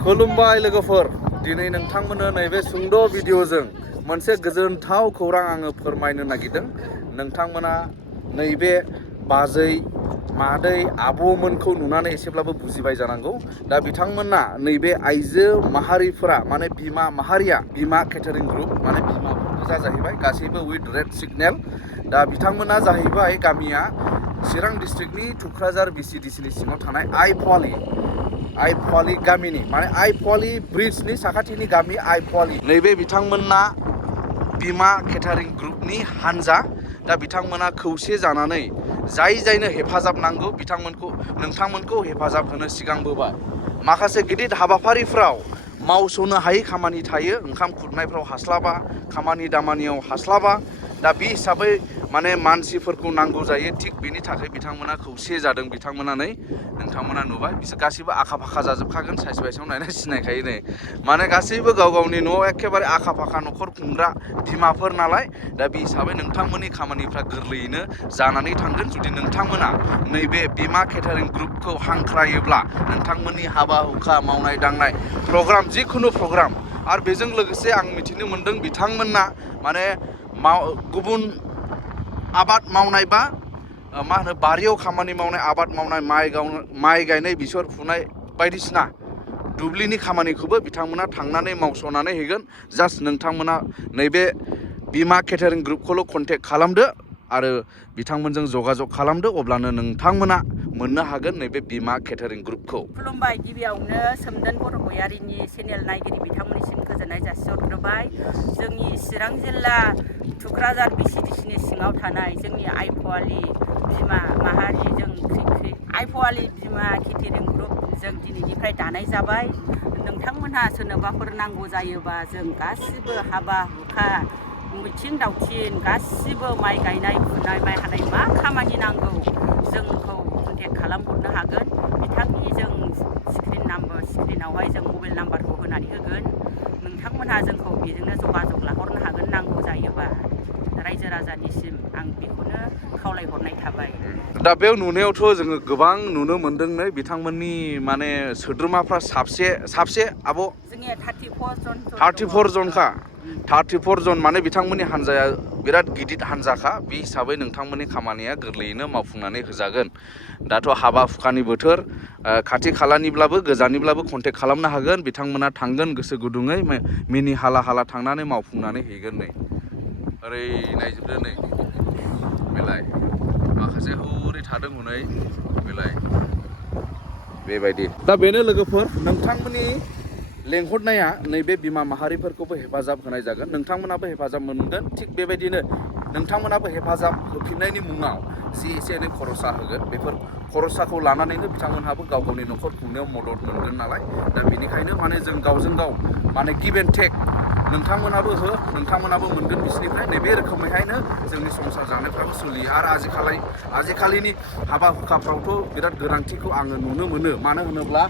खुलुमबाय लोगोफोर, दिनै नोंथांमोननो नैबे सुंद' भिडिअजों मोनसे गोजोनथाव खौरां आङो फोरमायनो नागिरदों। नोंथांमोना नैबे बाजै मादै आब'मोनखौ नुनानै एसेब्लाबो बुजिबाय जानांगौ। दा बिथांमोना नैबे आइजो माहारिफोरा माने बिमा माहारिया बिमा केटारिं ग्रुप माने बिमाफोर गोजा जाहैबाय, गासैबो उइथ रेड सिगनेल। दा बिथांमोना जाहैबाय गामिया चिरां डिस्ट्रिक्टनि तुक्राझार BCDCनि सिङाव थानाय आइएप'वाली गामिनि माने आइएप'वाली ब्रिजनि साखाथिनि गामि आइएप'वाली। नैबे बिथांमोना बिमा केटारिं ग्रुपनि हानजा। दा बिथांमोना खौसे जानानै जायनो हेफाजाब नांगौ नोंथांमोनखौ हेफाजाब होनो सिगांबोबाय। माखासे गिदिर हाबाफारिफ्राव मावस'नो हायै खामानि थायो, ओंखाम खुरनायफ्राव हास्लाबा, खामानि दामानियाव हास्लाबा। दा बे हिसाबै माने मानसिफोरखौ नांगौ जायो, थिग बेनि थाखाय बिथांमोना खौसे जादों। नोंथांमोना नुबाय, बिसोर गासैबो आखा फाखा जाजोबखागोन। साइज बाइसाव नायनानै सिनायखायो नै, माने गासैबो गाव गावनि न'आव एखेबारे आखा फाखा न'खर खुंग्रा बिमाफोर नालाय। दा बे हिसाबै नोंथांमोननि खामानिफ्रा गोरलैयैनो जानानै थांगोन जुदि नोंथांमोना नैबे बिमा केटारिं ग्रुपखौ हांख्रायोब्ला। नोंथांमोननि हाबा हुखा मावनाय दांनाय प्रग्राम, जिखुनु प्रग्राम। आरो बेजों लोगोसे आं मिथिनो मोन्दों बिथांमोना माने गुबुन आबाद मावनाय बा बारियाव खामानि मावनाय, आबाद मावनाय, माइ गायनाय, बेसर फुनाय बायदिसिना दुब्लिनि खामानिखौबो बिथांमोना थांनानै मावस'नानै हैगोन। जास्ट नोंथांमोना नैबे बिमा केटारिं ग्रुपखौल' कन्टेक्ट खालामदो आरो बिथांमोनजों जगाजग खालामदो, अब्लानो नोंथांमोना मोननो हागोन नैबे बिमा केटारिं ग्रुपखौ। खुलुमबाय। गिबियावनो सोमदोन बरगयारिनि चेनेल नायगिरि बिथांमोननिसिम गोजोननाय जासिहरग्रोबाय। जोंनि चिरां जिल्ला तुक्राझार BCDCनि सिङाव थानाय जोंनि आइएप'वाली बिमा माहारि, जों आइएप'वाली बिमा केटारिं ग्रुप जों दिनैनिफ्राय दानाय जाबाय। नोंथांमोनहा सोरनोबाफोर नांगौ जायोबा जों गासिबो हाबा हुखा, मिथिं दावथिं, गासिबो माइ गायनाय फुनाय, माइ हानाय, मा खामानि नांगौ जोंखौ कन्टेक्ट खालामहरनो हागोन। बिथांनि जों स्क्रिनावहाय जों मबाइल नाम्बारखौ होनानै होगोन। नोंथांमोनहा जोंखौ बेजोंनो जगाजग लाहरनो हागोन नांगौ जायोबा। रायजो राजानिसिम आं बेखौनो खावलायहरनाय थाबाय। दा बेयाव नुनायावथ' जोङो गोबां नुनो मोन्दों नै, बिथांमोननि माने सोद्रोमाफ्रा साबसे आब'? जोंनिया 34 जन। 34 जनखा। 34 जन माने बिथांमोननि हान्जाया बिराद गिदिर हान्जाखा। बे हिसाबै नोंथांमोननि खामानिया गोरलैयैनो मावफुंनानै होजागोन। दाथ' हाबा हुखानि बोथोर, खाथि खालानिब्लाबो गोजाननिब्लाबो कन्टेक्ट खालामनो हागोन। बिथांमोना थांगोन गोसो गुदुङै, मिनि हाला हाला थांनानै मावफुंनानै हैगोन। नै ओरै नायजोबदो, नै बेलाय माखासे हरै थादों हनै बेलाय बेबायदि। दा बेनो लोगोफोर, नोंथांमोननि लेंहरनाया नैबे बिमा माहारिफोरखौबो हेफाजाब होनाय जागोन। नोंथांमोनाबो हेफाजाब मोनगोन। थिग बेबायदिनो नोंथांमोनाबो हेफाजाब होफिननायनि मुङाव जि एसे एनै खरसा होगोन, बेफोर खरसाखौ लानानैनो बिथांमोनहाबो गाव गावनि न'खर खुंनायाव मदद मोनगोन नालाय। दा बेनिखायनो माने जों गावजों गाव माने गिभ एन्ड टेक, नोंथांमोनाबो हो, नोंथांमोनाबो मोनगोन बिसोरनिफ्राय। नैबे रोखोमैहायनो जोंनि संसार जानायफ्राबो सोलियो। आरो आजिखालिनि हाबा हुखाफ्रावथ' बिराद गोनांथिखौ आङो नुनो मोनो। मानो होनोब्ला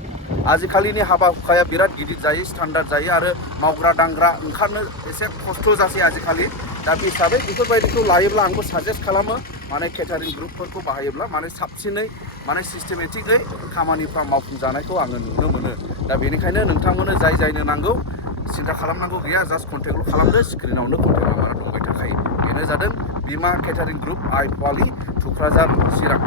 आजिखालिनि हाबा हुखाया बिराद गिदिर जायो, स्टान्डार्ड जायो, आरो मावग्रा दांग्रा ओंखारनो एसे खस्थ' जासै आजिखालि। दा बे हिसाबै बेफोरबायदिखौ लायोब्ला आंबो साजेस्ट खालामो, माने केटारिं ग्रुपफोरखौ बाहायोब्ला माने साबसिनै माने सिस्टेमेटिकै खामानिफ्रा मावफुंजानायखौ आङो नुनो मोनो। दा बेनिखायनो नोंथांमोननो जायनो नांगौ सिन्था खालामनांगौ गैया, जास्ट कन्टेक्टल' खालामदो। स्क्रिनावनो कन्टेक्ट नाम्बारा दंबाय थाखायो। बेनो जादों बिमा केटारिं ग्रुप, आइएप'वाली, तुक्राझार, चिरां।